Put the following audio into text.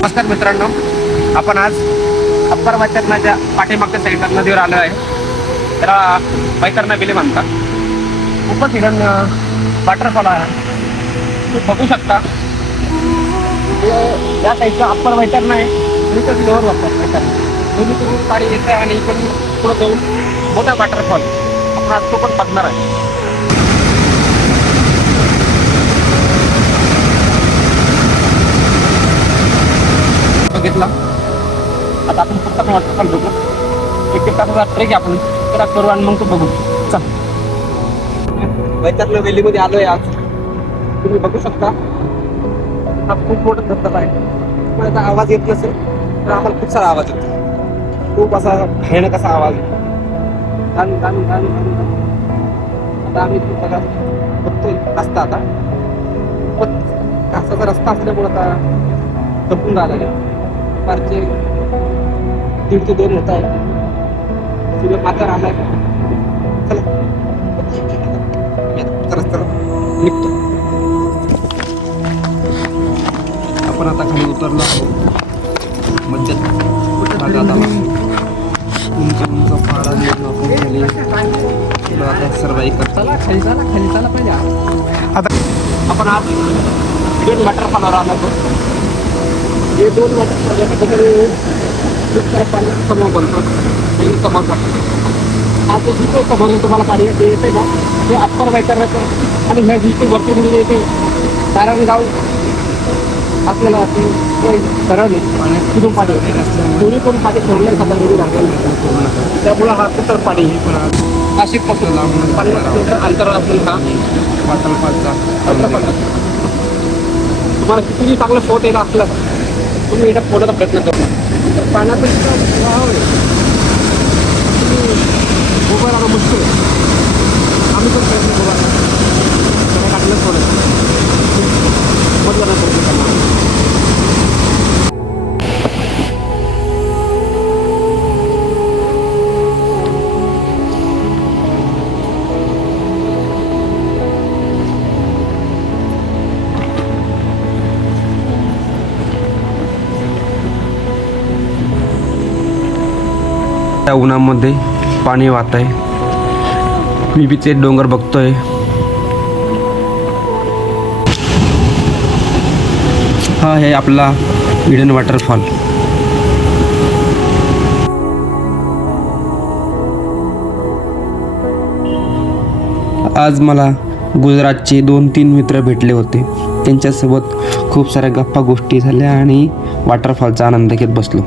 नमस्कार मित्रांनो, आपण आज अप्पर वैतरणाच्या पाठीमागच्या साईडला नदीवर आलो आहे. त्याला वैतरणा बिले म्हणतात. खूपच हिरण वॉटरफॉल आहे. तुम्ही बघू शकता. या साईडचा अप्पर वैतरणा आहे आणि इकडे लोअर वैतरणा. दोन्हीकडून पाणी येतं आणि इकडून पुढे जाऊन मोठा वॉटरफॉल आपण आज तो पण बघणार आहे. बघितला. आता आपण फक्त वॉटरफॉल बघू. एक तासाचा ट्रेक आपण ट्रॅक करू आणि मग तो बघू. चल, वैतरणा वेलीमध्ये आलोय आज. तुम्ही बघू शकता. हा खूप मोठा धबधबा आहे. त्याचा आवाज येत नसेल तर आम्हाला खूप सारा आवाज येतो. खूप असा भयानक असा आवाज येतो. आता आम्ही बघतोय रस्ता. आता कासाचा रस्ता असल्यामुळे आता दबून राहिला. दुपारचे 1:30 ते 2 होत आहे. सूर्य माथ्यावर आलाय. चला रस्त्याला निघतो. आपण आता खाली उतरलो आहोत. मज्जात भागात आला. उंच पहाडा आपण खाली आता सर्वाईक करतो. खाली चाला पाहिजे. आता आपण आज 2 वॉटरफॉलवर आलो. हे 2 वॉटरफॉल समोर बनतात. समोर आज जे जिथे समोर तुम्हाला पाणी येते ना, ते अप्पर वैतरणाचं आणि ह्या जिथे वरती येते नारायणगाव आपल्याला सरळ पाण्यात तिथून पाणी येते. दोन्ही पण पाणी सोडलं साधारण लागेल. त्यामुळं हा कुठं पाणी नाशिक पासून 50 किलोमीटर अंतरावर आपल्याला हा वॉटरफॉलचा तुम्हाला कितीही चांगलं फोट येत असलं तुम्ही एकदा फोडायचा प्रयत्न करू. तर पाण्याचं उभं राहणं मुश्किल आहे. आम्ही पण प्रयत्न करू. त्याला टाकलं सोडायचं बदलणार प्रयत्न करणार. त्या उन्हामध्ये पाणी वाहत आहे. मी बी ते डोंगर बघतोय. हा आहे आपला हिडन वॉटरफॉल. आज मला गुजरातचे 2-3 मित्र भेटले होते. त्यांच्यासोबत खूप साऱ्या गप्पा गोष्टी झाल्या आणि वॉटरफॉलचा आनंद घेत बसलो.